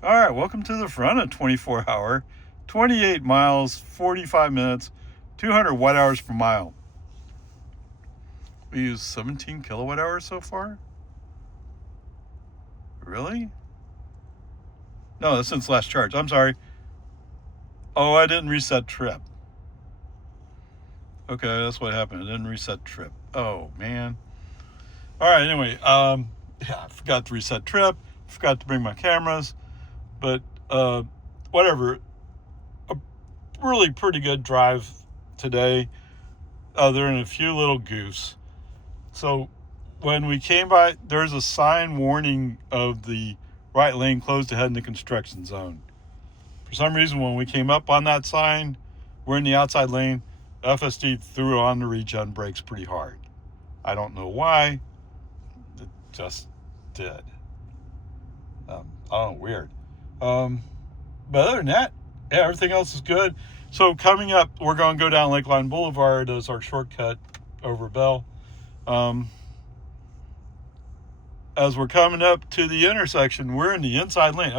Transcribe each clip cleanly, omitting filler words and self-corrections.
All right, welcome to the front of 24 hour, 28 miles, 45 minutes, 200 watt hours per mile. We used 17 kilowatt hours so far? Really? No, that's since last charge. I'm sorry. Oh, I didn't reset trip. Okay, that's what happened. I didn't reset trip. Oh, man. All right, anyway, yeah, I forgot to reset trip. Forgot to bring my cameras. But whatever. A really pretty good drive today, other than a few little goofs. So when we came by, there's a sign warning of the right lane closed ahead in the construction zone. For some reason, when we came up on that sign, we're in the outside lane. FSD threw on the regen brakes pretty hard. I don't know why. It just did. Oh, weird. But other than that, yeah, everything else is good. So coming up, we're going to go down Lakeline Boulevard as our shortcut over Bell. As we're coming up to the intersection, we're in the inside lane.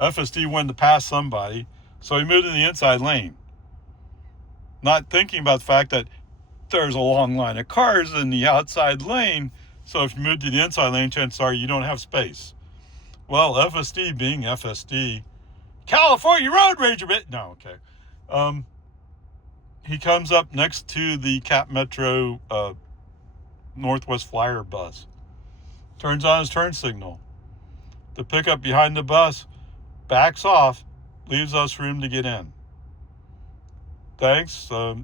FSD wanted to pass somebody, so he moved in the inside lane. Not thinking about the fact that there's a long line of cars in the outside lane, so if you move to the inside lane, chances are you don't have space. Well, FSD being FSD, California Road Rage a bit. No, okay. He comes up next to the Cap Metro Northwest Flyer bus. Turns on his turn signal. The pickup behind the bus backs off, leaves us room to get in. Thanks. I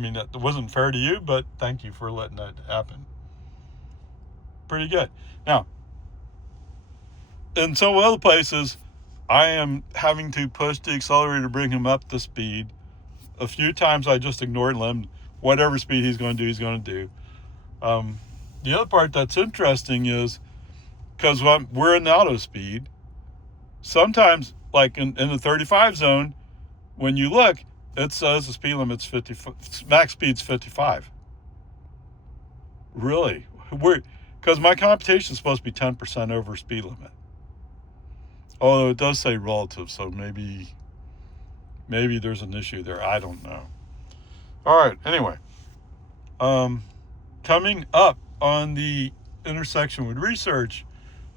mean, that wasn't fair to you, but thank you for letting that happen. Pretty good. Now, in some other places, I am having to push the accelerator to bring him up to speed. A few times I just ignored and let him, whatever speed he's going to do, he's going to do. The other part that's interesting is because we're in auto speed, sometimes, like in the 35 zone, when you look, it says the speed limit's 50, max speed's 55. Really? Because my computation is supposed to be 10% over speed limit. Although it does say relative, so maybe there's an issue there. I don't know. All right. Anyway, coming up on the intersection with research,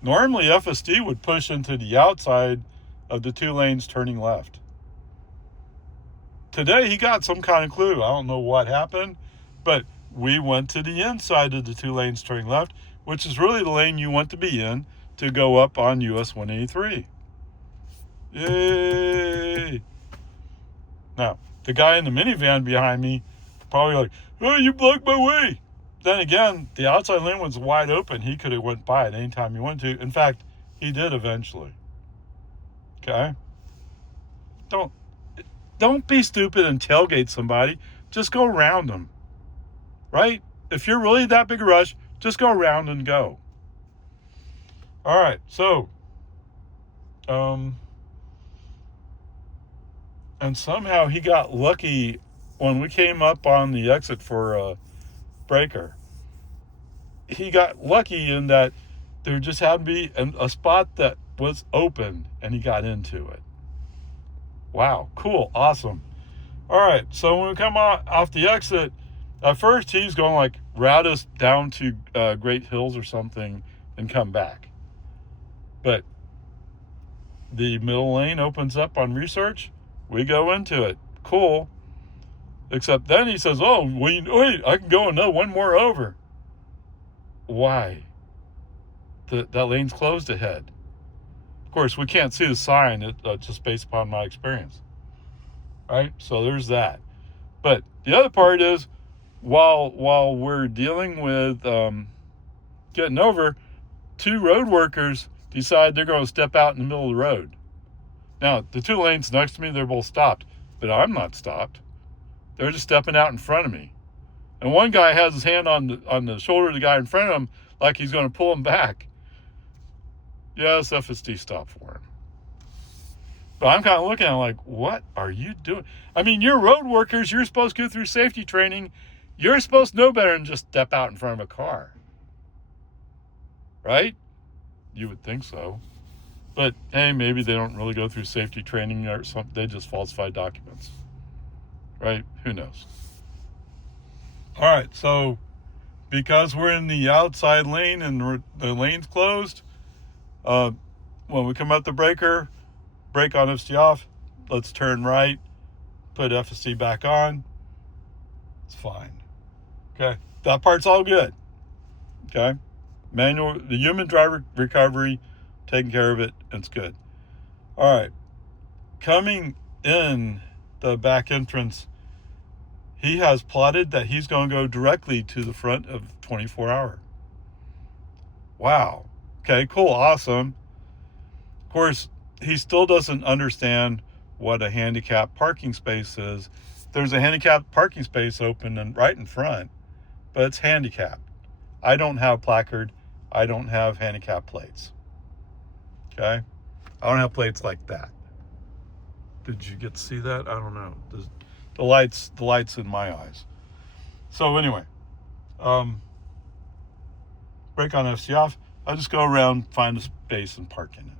normally FSD would push into the outside of the two lanes turning left. Today he got some kind of clue. I don't know what happened, but we went to the inside of the two lanes turning left, which is really the lane you want to be in to go up on US 183. Yay! Now, the guy in the minivan behind me probably like, oh, you blocked my way. Then again, the outside lane was wide open. He could have went by it anytime he wanted to. In fact, he did eventually. Okay? Don't be stupid and tailgate somebody. Just go around them. Right? If you're really that big a rush, just go around and go. All right. So, and somehow he got lucky when we came up on the exit for Breaker. He got lucky in that there just happened to be a spot that was open and he got into it. Wow, cool, awesome. All right, so when we come off the exit, at first he's going like route us down to Great Hills or something and come back. But the middle lane opens up on research. We go into it. Cool. Except then he says, oh, wait, I can go another one more over. Why? That lane's closed ahead. Of course, we can't see the sign, just based upon my experience. Right? So there's that. But the other part is, while we're dealing with getting over, two road workers decide they're going to step out in the middle of the road. Now, the two lanes next to me, they're both stopped, but I'm not stopped. They're just stepping out in front of me. And one guy has his hand on the shoulder of the guy in front of him like he's going to pull him back. Yes, FSD stopped for him. But I'm kind of looking at him like, what are you doing? I mean, you're road workers. You're supposed to go through safety training. You're supposed to know better than just step out in front of a car. Right? You would think so. But hey, maybe they don't really go through safety training or something. They just falsify documents, right? Who knows? All right, so because we're in the outside lane and the lane's closed, when we come out the breaker, brake on, FSD off, let's turn right, put FSD back on. It's fine. Okay, that part's all good. Okay, the human driver recovery, taking care of it, it's good. All right, coming in the back entrance, he has plotted that he's going to go directly to the front of 24-hour. Wow. Okay, cool, awesome. Of course, he still doesn't understand what a handicapped parking space is. There's a handicapped parking space open and right in front, but it's handicapped. I don't have placard. I don't have handicap plates. Okay? I don't have plates like that. Did you get to see that? I don't know. The lights in my eyes. So anyway, brake on, FSD off. I just go around, find a space, and park in it.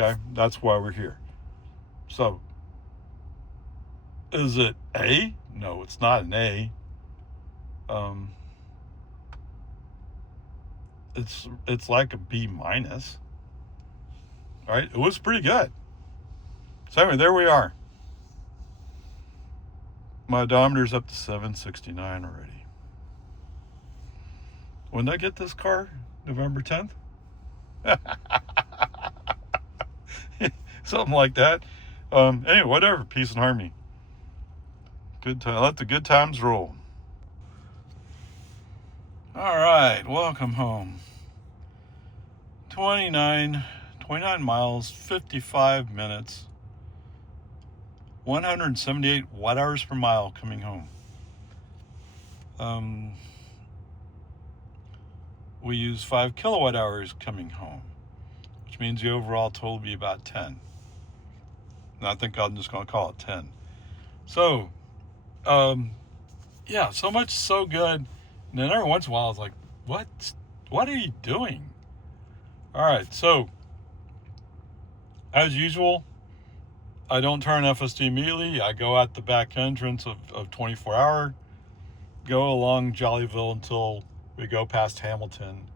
Okay? That's why we're here. So, is it A? No, it's not an A. It's like a B minus. All right, it was pretty good. So anyway, there we are. My odometer's up to 769 already. When did I get this car? November 10th? Something like that. Anyway, whatever. Peace and harmony. Good time. Let the good times roll. All right, welcome home. 29 miles, 55 minutes, 178 watt hours per mile coming home. We use 5 kilowatt hours coming home, which means the overall total will be about 10. And I think I'm just going to call it 10. So, yeah, so much so good. And then every once in a while, I was like, what are you doing? All right, so as usual, I don't turn FSD immediately. I go at the back entrance of 24-hour, go along Jollyville until we go past Hamilton,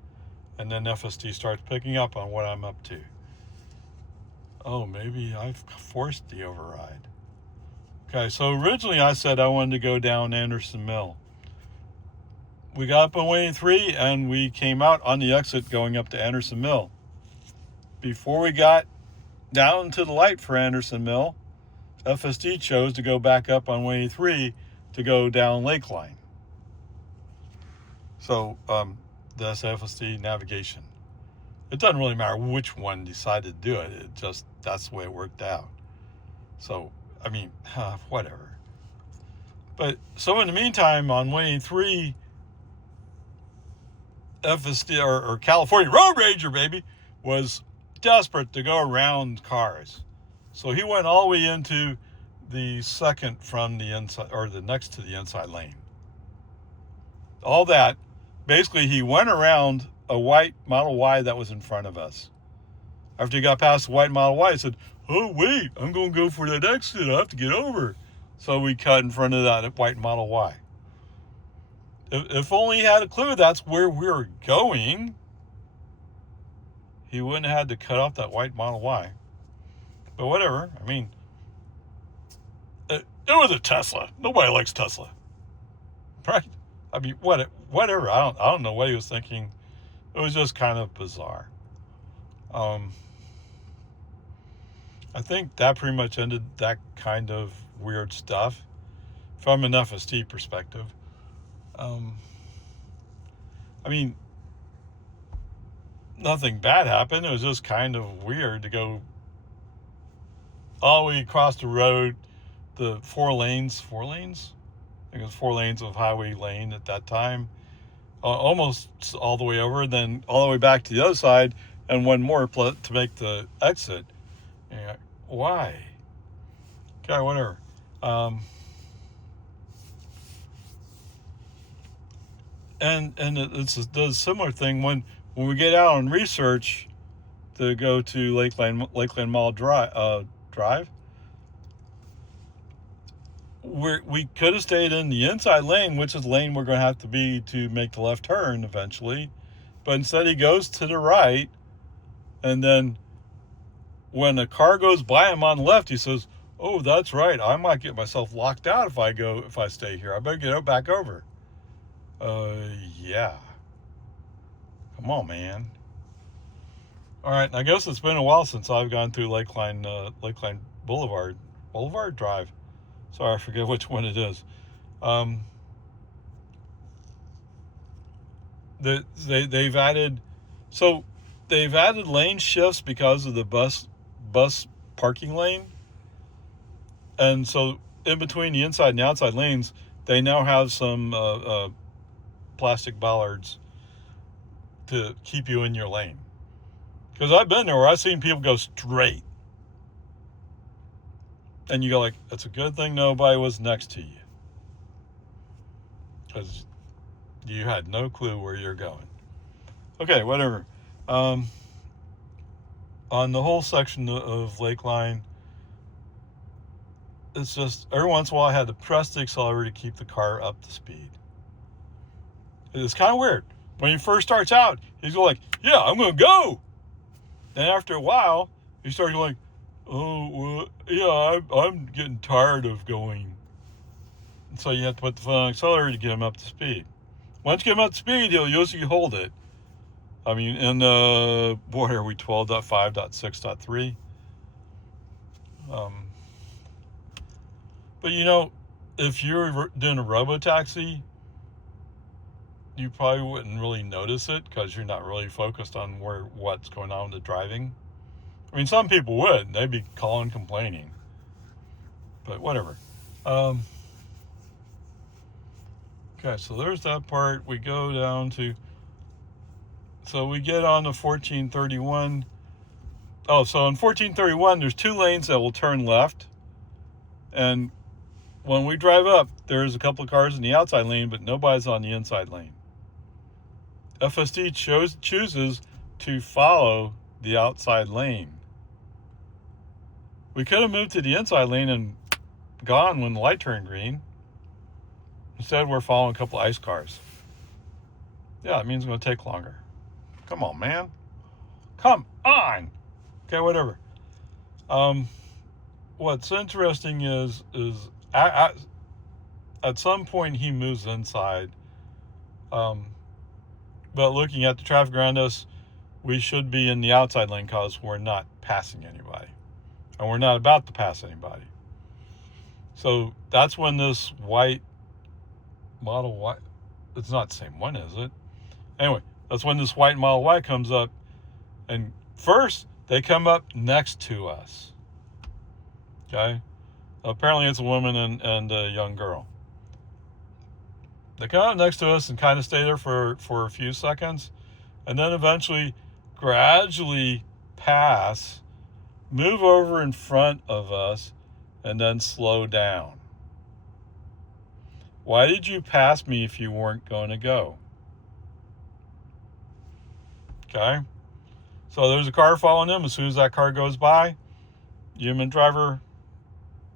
and then FSD starts picking up on what I'm up to. Oh, maybe I've forced the override. Okay, so originally I said I wanted to go down Anderson Mill. We got up on Way 3 and we came out on the exit going up to Anderson Mill. Before we got down to the light for Anderson Mill, FSD chose to go back up on Way 3 to go down Lakeline. So that's FSD navigation. It doesn't really matter which one decided to do it. It just, that's the way it worked out. So, I mean, whatever. But so in the meantime, on Way 3, FSD or California Road Ranger, baby, was desperate to go around cars. So he went all the way into the second from the inside, or the next to the inside lane. All that, basically he went around a white Model Y that was in front of us. After he got past the white Model Y, he said, oh wait, I'm going to go for that exit, I have to get over. So we cut in front of that white Model Y. If only he had a clue that's where we were going, he wouldn't have had to cut off that white Model Y. But whatever, I mean, it was a Tesla. Nobody likes Tesla, right? I mean, whatever. I don't know what he was thinking. It was just kind of bizarre. I think that pretty much ended that kind of weird stuff from an FSD perspective. I mean, nothing bad happened. It was just kind of weird to go all the way across the road, the four lanes? I think it was 4 lanes of highway lane at that time. Almost all the way over, then all the way back to the other side, and one more to make the exit. Yeah, why? Okay, whatever. And it's the similar thing when we get out on research to go to Lakeland Mall Drive. We could have stayed in the inside lane, which is the lane we're going to have to be to make the left turn eventually. But instead, he goes to the right, and then when a car goes by him on the left, he says, "Oh, that's right. I might get myself locked out if I stay here. I better get back over." Yeah. Come on, man. All right. I guess it's been a while since I've gone through Lakeline Boulevard Drive. Sorry, I forget which one it is. They've added lane shifts because of the bus parking lane, and so in between the inside and the outside lanes, they now have some plastic bollards to keep you in your lane. Because I've been there where I've seen people go straight, and you go like, "It's a good thing nobody was next to you, because you had no clue where you're going." Okay, whatever. On the whole section of Lakeline, it's just every once in a while I had to press the accelerator to keep the car up to speed. It's kind of weird. When he first starts out, he's like, "Yeah, I'm going to go." Then after a while, he starts like, "Oh, well, yeah, I'm getting tired of going." And so you have to put the foot on the accelerator to get him up to speed. Once you get him up to speed, he'll usually hold it. I mean, in what are we, 12.5.6.3? But if you're doing a robo-taxi, you probably wouldn't really notice it because you're not really focused on what's going on with the driving. I mean, some people would. They'd be calling, complaining. But whatever. Okay, so there's that part. We go down to... So we get on to 1431. Oh, so in 1431, there's 2 lanes that will turn left. And when we drive up, there's a couple of cars in the outside lane, but nobody's on the inside lane. FSD chooses to follow the outside lane. We could have moved to the inside lane and gone when the light turned green. Instead, we're following a couple of ICE cars. Yeah, it means it's going to take longer. Come on, man. Come on. Okay, whatever. What's interesting is at some point he moves inside. But looking at the traffic around us, we should be in the outside lane because we're not passing anybody. And we're not about to pass anybody. So that's when this white Model Y, it's not the same one, is it? Anyway, that's when this white Model Y comes up. And first, they come up next to us. Okay? Apparently it's a woman and a young girl. They come up next to us and kind of stay there for a few seconds, and then eventually gradually pass, move over in front of us, and then slow down. Why did you pass me if you weren't going to go? Okay? So there's a car following them. As soon as that car goes by, human driver,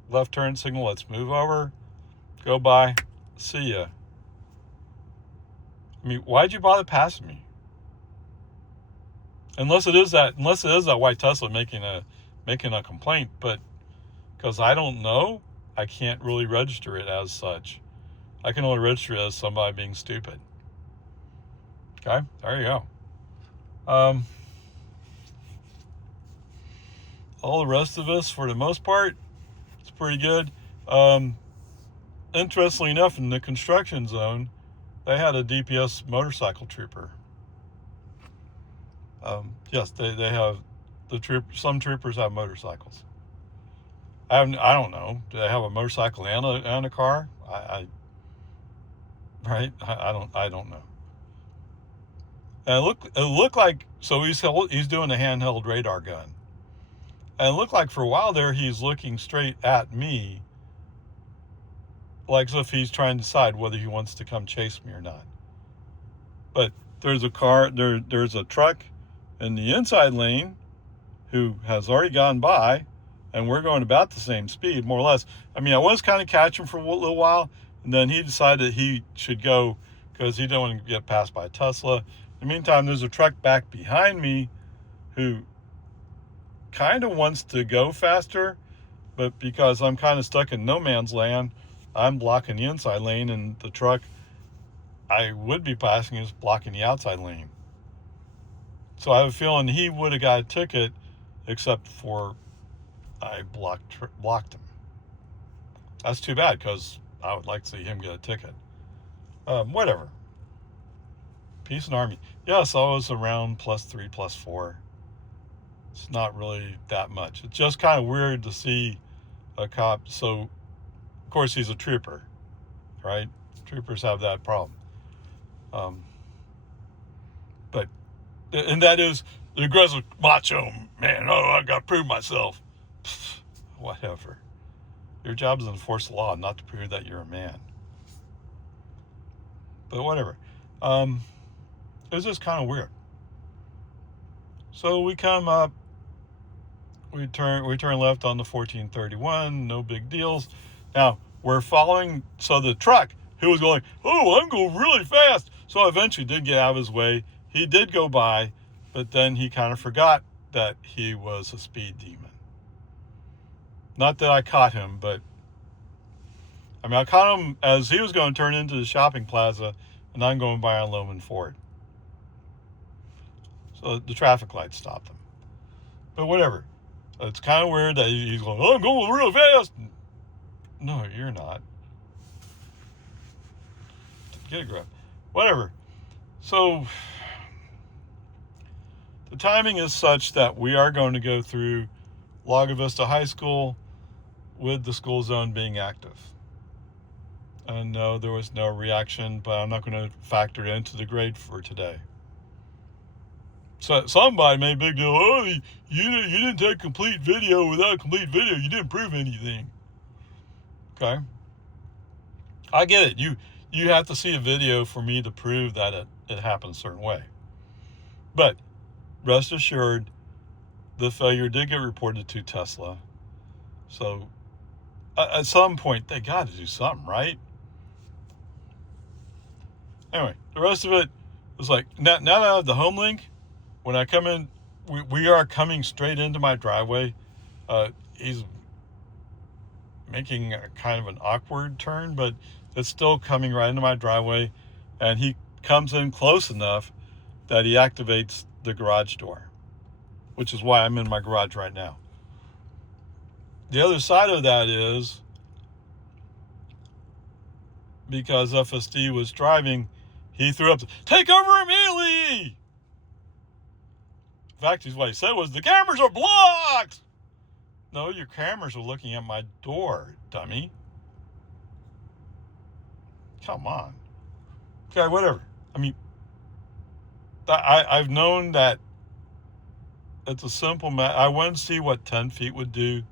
left turn signal, let's move over, go by, see ya. I mean, why'd you bother passing me? Unless it is that white Tesla making a complaint, but because I don't know, I can't really register it as such. I can only register it as somebody being stupid. Okay, there you go. All the rest of us, for the most part, it's pretty good. Interestingly enough, in the construction zone, they had a DPS motorcycle trooper. Yes, they have some troopers have motorcycles. I don't know. Do they have a motorcycle and a car? I don't know. And it looked like, so he's doing a handheld radar gun. And it looked like for a while there he's looking straight at me, like as if he's trying to decide whether he wants to come chase me or not. But there's a car, there's a truck in the inside lane, who has already gone by, and we're going about the same speed, more or less. I mean, I was kind of catching for a little while, and then he decided he should go because he didn't want to get passed by a Tesla. In the meantime, there's a truck back behind me who kind of wants to go faster, but because I'm kind of stuck in no man's land, I'm blocking the inside lane, and the truck I would be passing is blocking the outside lane. So I have a feeling he would have got a ticket, except for I blocked him. That's too bad, because I would like to see him get a ticket. Whatever. Peace and Army. Yes, I was around +3, +4. It's not really that much. It's just kind of weird to see a cop. So, of course, he's a trooper, right? Troopers have that problem. And that is the aggressive macho man. Oh, I got to prove myself. Pfft, whatever. Your job is to enforce the law, not to prove that you're a man. But whatever. It was just kind of weird. So we come up. We turn left on the 1431. No big deals. Now we're following. So the truck who was going, oh, I'm going really fast. So I eventually did get out of his way. He did go by, but then he kind of forgot that he was a speed demon. Not that I caught him, but I mean, I caught him as he was going to turn into the shopping plaza, and I'm going by on Loman Ford. So the traffic light stopped him. But whatever. It's kind of weird that he's going, oh, I'm going real fast. No, you're not. Get a grip. Whatever. So the timing is such that we are going to go through Lago Vista High School with the school zone being active. And no, there was no reaction, but I'm not going to factor it into the grade for today. So somebody made a big deal. Oh, you didn't take complete video. Without complete video, you didn't prove anything. Okay, I get it. You have to see a video for me to prove that it happened a certain way. But rest assured, the failure did get reported to Tesla. So at some point, they got to do something, right? Anyway, the rest of it was like, now that I have the home link, when I come in, we are coming straight into my driveway. He's making a kind of an awkward turn, but it's still coming right into my driveway. And he comes in close enough that he activates the garage door, which is why I'm in my garage right now. The other side of that is because FSD was driving, he threw up, take over immediately! In fact, what he said was, the cameras are blocked! No, your cameras are looking at my door, dummy. Come on. Okay, whatever. I mean, I've known that it's a simple matter. I wanted to see what 10 feet would do.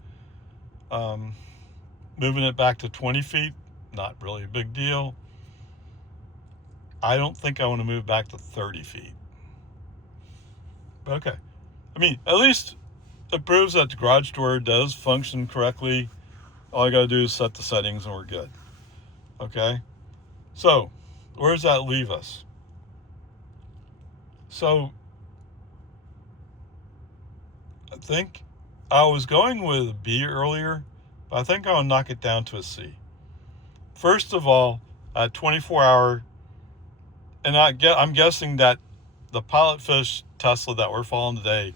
Moving it back to 20 feet, not really a big deal. I don't think I want to move back to 30 feet. But okay. I mean, at least it proves that the garage door does function correctly. All I got to do is set the settings and we're good. Okay? So, where does that leave us? So, I think I was going with a B earlier, but I think I'll knock it down to a C. First of all, 24-hour, and I'm guessing that the Pilot Fish Tesla that we're following today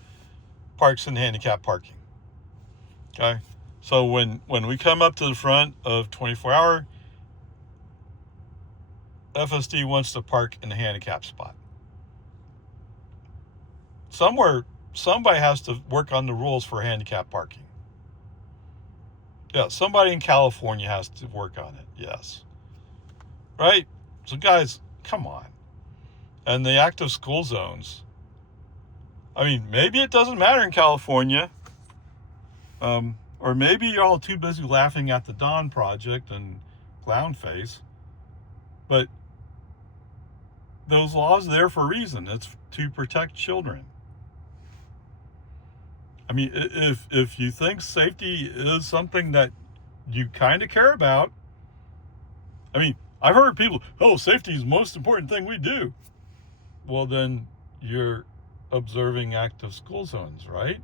parks in handicap parking. Okay? So when we come up to the front of 24-hour, FSD wants to park in the handicap spot. Somebody has to work on the rules for handicap parking. Yeah, somebody in California has to work on it. Yes. Right? So guys, come on. And the active school zones. I mean, maybe it doesn't matter in California. Or maybe you're all too busy laughing at the Dawn Project and Clown Face. But those laws are there for a reason. It's to protect children. I mean, if you think safety is something that you kind of care about, I mean, I've heard people, oh, safety is the most important thing we do. Well, then you're observing active school zones, right?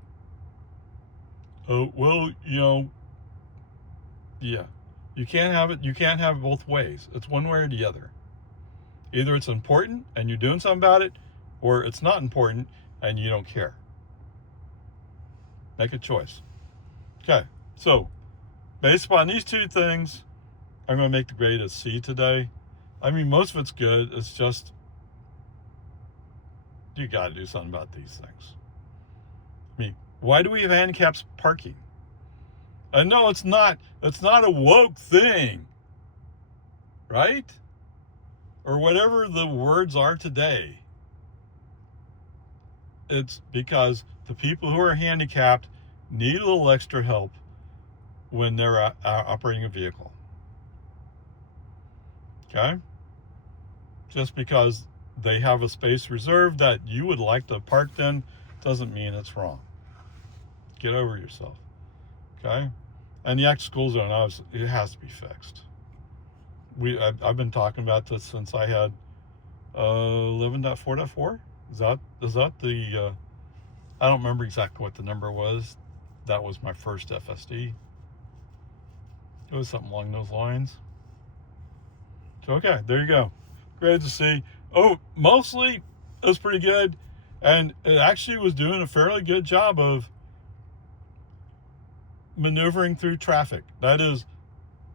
Oh, well, yeah. You can't have it. You can't have it both ways. It's one way or the other. Either it's important and you're doing something about it, or it's not important and you don't care. Make a choice. Okay, so based upon these two things, I'm going to make the grade a C today. I mean, most of it's good. It's just, you got to do something about these things. I mean, why do we have handicaps parking? I know it's not a woke thing, right? Or whatever the words are today. It's because the people who are handicapped need a little extra help when they're operating a vehicle. Okay? Just because they have a space reserved that you would like to park in doesn't mean it's wrong. Get over yourself. Okay? And the active school zone, it has to be fixed. I've been talking about this since I had 11.4.4. Is that the I don't remember exactly what the number was. That was my first FSD. It was something along those lines. So okay, there you go. Great to see. Oh, mostly it was pretty good, and it actually was doing a fairly good job of maneuvering through traffic. That is,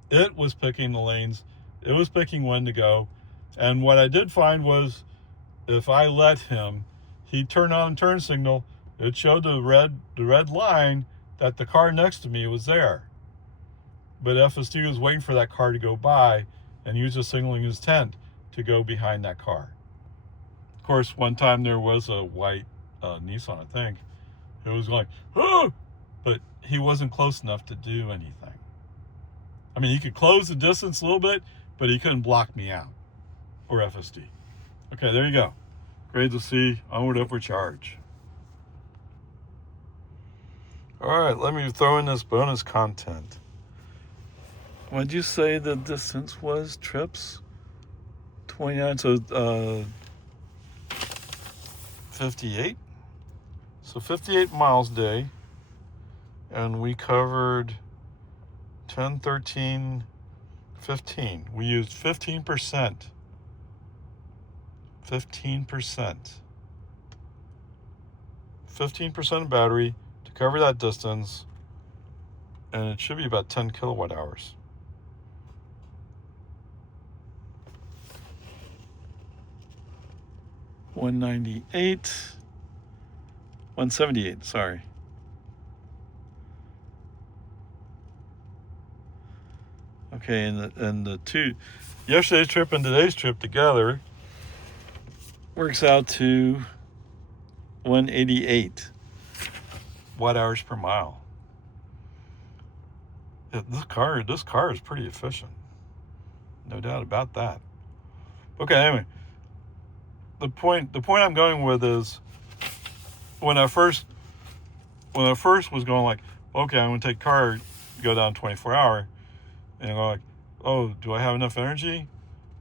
it was picking the lanes. It was picking when to go. And what I did find was, if I let him, he'd turn on turn signal. It showed the red line that the car next to me was there. But FSD was waiting for that car to go by, and he was just signaling his tent to go behind that car. Of course, one time there was a white Nissan, I think. It was going, oh! But he wasn't close enough to do anything. I mean, he could close the distance a little bit, but he couldn't block me out, or FSD. Okay, there you go. Great to see. Onward, upward charge. All right, let me throw in this bonus content. What'd you say the distance was, trips? 29, so 58? So 58 miles a day. And we covered 10, 13, 15. We used 15%. 15%. 15% of battery to cover that distance. And it should be about 10 kilowatt hours. $198, $178, sorry. Okay, and the two, yesterday's trip and today's trip together works out to 188 watt hours per mile. This car is pretty efficient, no doubt about that. Okay, anyway, the point I'm going with is, when I first was going like, okay, I'm gonna take car, go down 24 hour, and I'm like, oh, do I have enough energy?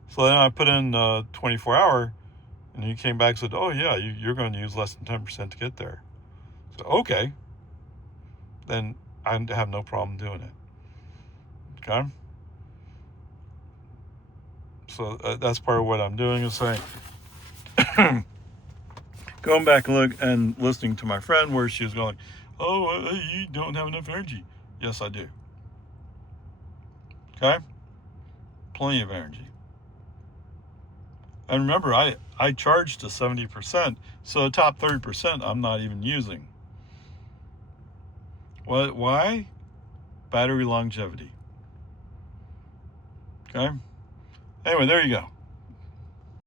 So then I put in 24 hour, and he came back and said, oh yeah, you're going to use less than 10% to get there. So okay, then I have no problem doing it. Okay. So that's part of what I'm doing, is saying, going back and listening to my friend where she was going, oh, you don't have enough energy. Yes, I do. Okay? Plenty of energy. And remember, I charged to 70%, so the top 30% I'm not even using. Why? Battery longevity. Okay? Anyway, there you go.